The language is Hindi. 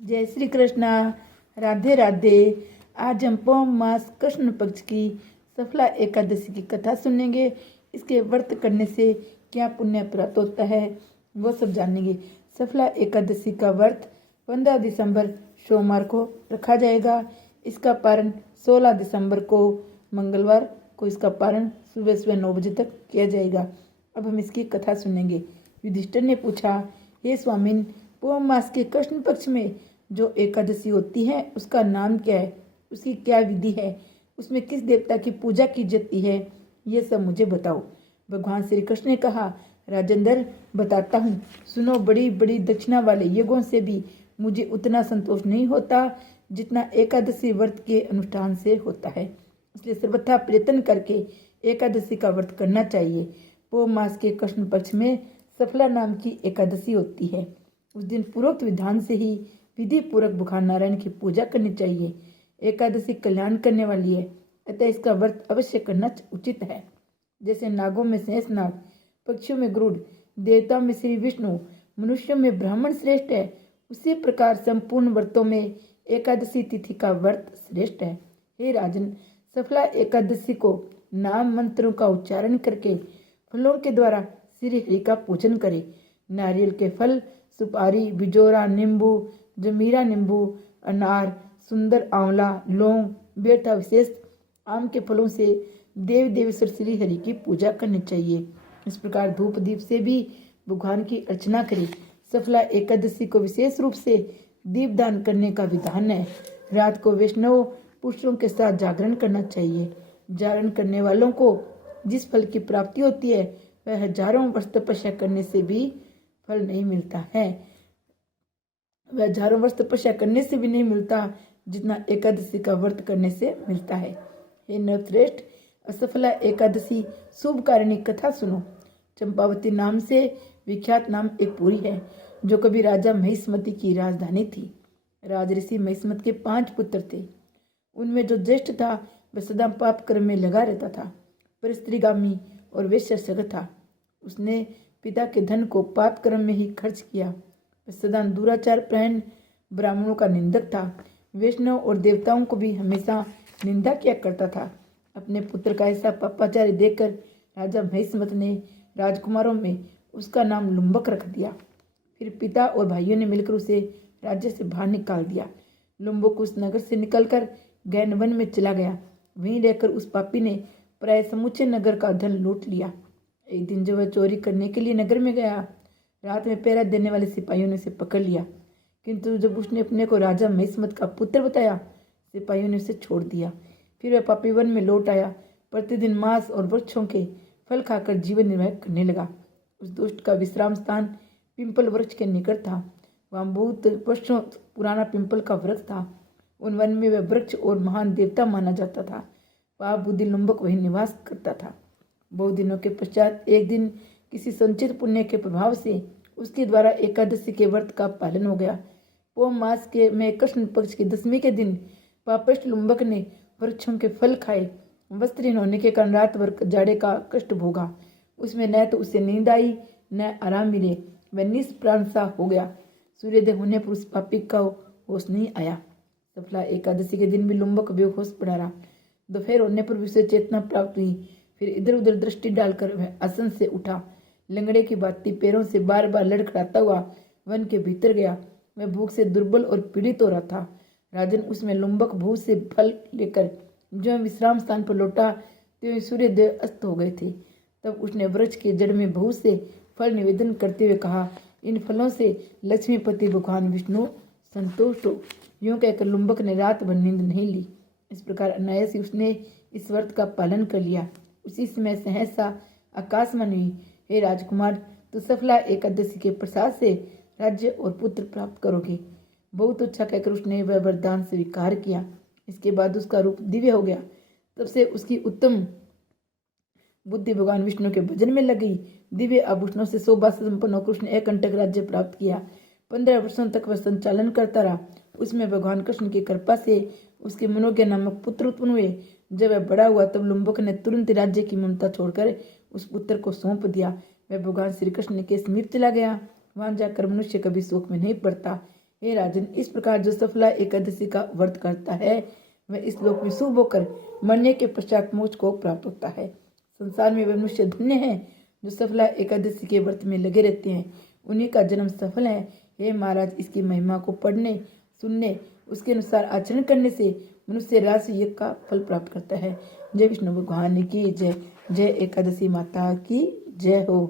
जय श्री कृष्णा। राधे राधे। आज हम पौष मास कृष्ण पक्ष की सफला एकादशी की कथा सुनेंगे। इसके व्रत करने से क्या पुण्य प्राप्त होता है वो सब जानेंगे। सफला एकादशी का व्रत 15 दिसंबर सोमवार को रखा जाएगा। इसका पारण 16 दिसंबर को मंगलवार को इसका पारण सुबह सुबह 9 बजे तक किया जाएगा। अब हम इसकी कथा सुनेंगे। युधिष्ठिर ने पूछा, हे स्वामिन, पौष मास के कृष्ण पक्ष में जो एकादशी होती है उसका नाम क्या है, उसकी क्या विधि है, उसमें किस देवता की पूजा की जाती है, ये सब मुझे बताओ। भगवान श्री कृष्ण ने कहा, राजेंद्र, बताता हूँ, सुनो। बड़ी बड़ी दक्षिणा वाले यज्ञों से भी मुझे उतना संतोष नहीं होता जितना एकादशी व्रत के अनुष्ठान से होता है। इसलिए सर्वथा प्रयत्न करके एकादशी का व्रत करना चाहिए। पौष मास के कृष्ण पक्ष में सफला नाम की एकादशी होती है। उस दिन पूर्वोक्त विधान से ही विधि पूर्वक भगवान नारायण की पूजा करनी चाहिए। एकादशी कल्याण करने वाली है, अतः इसका व्रत अवश्य करना उचित है। जैसे नागों में शेष नाग, पक्षियों में गरुड़, देवताओं में श्री विष्णु, मनुष्यों में ब्राह्मण श्रेष्ठ है, उसी प्रकार संपूर्ण व्रतों में एकादशी तिथि का व्रत श्रेष्ठ है। हे राजन, सफला एकादशी को नाम मंत्रों का उच्चारण करके फलों के द्वारा श्री हरि का पूजन करें। नारियल के फल, सुपारी, बिजोरा, नींबू, जमीरा नींबू, अनार, सुंदर आंवला, लौंग, बेटा विशेष आम के फलों से देव देवेश्वर श्री हरि की पूजा करनी चाहिए। इस प्रकार धूप दीप से भी भगवान की अर्चना करें। सफला एकादशी को विशेष रूप से दीपदान करने का विधान है। रात को वैष्णव पुरुषों के साथ जागरण करना चाहिए। जागरण करने वालों को जिस फल की प्राप्ति होती है वह हजारों वर्ष तपस्या करने से भी फल नहीं मिलता है। वह हजारों वर्ष तपस्या करने से भी नहीं मिलता जितना एकादशी का व्रत करने से मिलता है। हे नरश्रेष्ठ, असफला एकादशी शुभ कारिणी कथा सुनो। चंपावती नाम से विख्यात नाम एक पुरी है जो कभी राजा महिष्मति की राजधानी थी। राजऋषि महिष्मत के 5 पुत्र थे। उनमें जो ज्येष्ठ था वह सदा पाप कर्म में लगा रहता था, पर स्त्रीगामी और वेश्या था। उसने पिता के धन को पाप कर्म में ही खर्च किया। सदा दुराचार प्रहन ब्राह्मणों का निंदक था। वैष्णव और देवताओं को भी हमेशा निंदा किया करता था। अपने पुत्र का ऐसा पापाचार्य देखकर राजा महिष्मत ने राजकुमारों में उसका नाम लुम्बक रख दिया। फिर पिता और भाइयों ने मिलकर उसे राज्य से बाहर निकाल दिया। लुम्बक उस नगर से निकलकर गहन वन में चला गया। वहीं रहकर उस पापी ने प्राय समूचे नगर का धन लूट लिया। एक दिन जब वह चोरी करने के लिए नगर में गया, रात में पहरा देने वाले सिपाहियों ने उसे पकड़ लिया, किंतु जब उसने अपने को राजा महिष्मत का पुत्र बताया, सिपाहियों ने उसे छोड़ दिया। फिर वह पापी वन में लौट आया। प्रतिदिन मांस और वृक्षों के फल खाकर जीवन निर्वाह करने लगा। उस दुष्ट का विश्राम स्थान पिंपल वृक्ष के निकट था। वहाँ बहुत वर्षों पुराना पिंपल का वृक्ष था। उन वन में वह वृक्ष और महान देवता माना जाता था। पाप बुद्धि लुम्बक वही निवास करता था। बहुत दिनों के पश्चात एक दिन किसी संचित पुण्य के प्रभाव से उसके द्वारा एकादशी के व्रत का पालन हो गया। पौष मास के में कृष्ण पक्ष की 10वीं के दिन पापिष्ठ लुम्बक ने वृक्षों के फल खाए। वस्त्रहीन होने के कारण रात भर जाड़े का कष्ट भोगा। उसमें न तो उसे नींद आई न आराम मिले। वह निष्प्राण सा हो गया। सूर्योदय होने पर उस पापी का होश नहीं आया। सफला एकादशी के दिन भी लुम्बक बेहोश पड़ा रहा। दोपहर होने पर उसे चेतना प्राप्त हुई। फिर इधर उधर दृष्टि डालकर वह आसन से उठा। लंगड़े की भांति पैरों से बार बार लड़खड़ाता हुआ वन के भीतर गया। वह भूख से दुर्बल और पीड़ित हो रहा था। राजन, उसमें लुम्बक भूख से फल लेकर जो विश्राम स्थान पर लौटा त्यों सूर्योदय अस्त हो गए थे। तब उसने वृक्ष के जड़ में बहुत से फल निवेदन करते हुए कहा, इन फलों से लक्ष्मीपति भगवान विष्णु संतुष्ट हो। यूं कहकर लुम्बक ने रात भर नींद नहीं ली। इस प्रकार अनायास ही उसने इस व्रत का पालन कर लिया। उसी समय सहसा आकाशवाणी हुई, हे राजकुमार, तो सफला एकादशी के प्रसाद से राज्य और पुत्र प्राप्त करोगे। बहुत अच्छा कहकर उसने वह वरदान स्वीकार किया। इसके बाद उसका रूप दिव्य हो गया। तब से उसकी उत्तम बुद्धि भगवान विष्णु के भजन में लगी। दिव्य आभूषणों से शोभा संपन्न होकर उसने एकंटक राज्य प्राप्त किया। 15 वर्षों तक वह संचालन करता रहा। उसमें भगवान कृष्ण की कृपा से उसके मनोज्ञ नामक पुत्र उत्पन्न हुए। जब वह बड़ा हुआ तब लुम्बक ने तुरंत राज्य की ममता छोड़कर उस पुत्र को सौंप दिया। वह भगवान श्री कृष्ण के समीप चला गया। वहां जाकर मनुष्य कभी शोक में नहीं पड़ता। हे राजन, इस प्रकार जो सफला एकादशी का व्रत करता है वह इस लोक में शुभ होकर मरने के पश्चात मोक्ष को प्राप्त होता है। संसार में वे मनुष्य धन्य हैं जो सफला एकादशी के व्रत में लगे रहते हैं, उन्हीं का जन्म सफल है। हे महाराज, इसकी महिमा को पढ़ने सुनने उसके अनुसार आचरण करने से मनुष्य राजस यज्ञ का फल प्राप्त करता है। जय विष्णु भगवान की जय। जय एकादशी माता की जय हो।